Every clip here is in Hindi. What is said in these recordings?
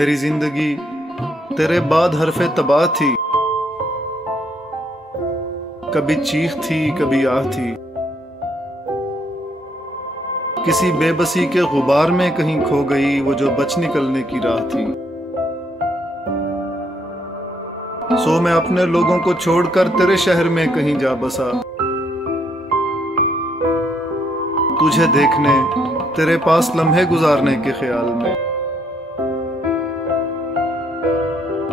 मेरी जिंदगी तेरे बाद हरफे तबाह थी, कभी चीख थी कभी आह थी। किसी बेबसी के गुबार में कहीं खो गई वो जो बच निकलने की राह थी। सो मैं अपने लोगों को छोड़कर तेरे शहर में कहीं जा बसा, तुझे देखने तेरे पास लम्हे गुजारने के ख्याल में।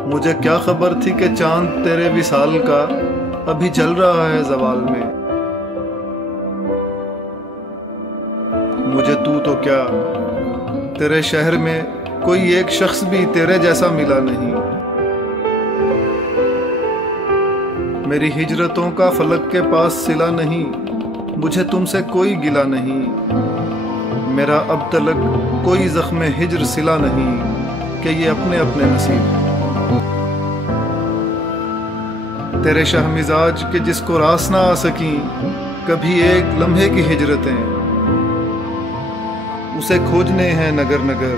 मुझे क्या खबर थी कि चांद तेरे विसाल का अभी चल रहा है ज़वाल में। मुझे तू तो क्या तेरे शहर में कोई एक शख्स भी तेरे जैसा मिला नहीं। मेरी हिजरतों का फलक के पास सिला नहीं, मुझे तुमसे कोई गिला नहीं। मेरा अब तलक कोई ज़ख्म हिजर सिला नहीं कि ये अपने अपने नसीब। तेरे शाह मिजाज के जिसको रास ना आ सकी कभी एक लम्हे की हिजरतें, उसे खोजने हैं नगर नगर।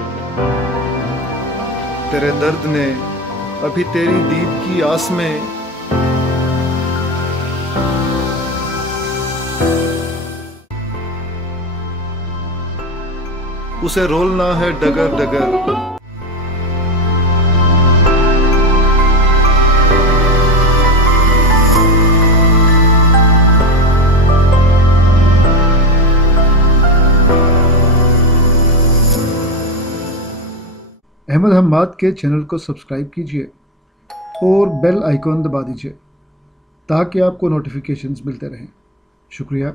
तेरे दर्द ने अभी तेरी दीद की आस में उसे रोलना है डगर डगर। अहमद हम्माद के चैनल को सब्सक्राइब कीजिए और बेल आइकॉन दबा दीजिए ताकि आपको नोटिफिकेशंस मिलते रहें। शुक्रिया।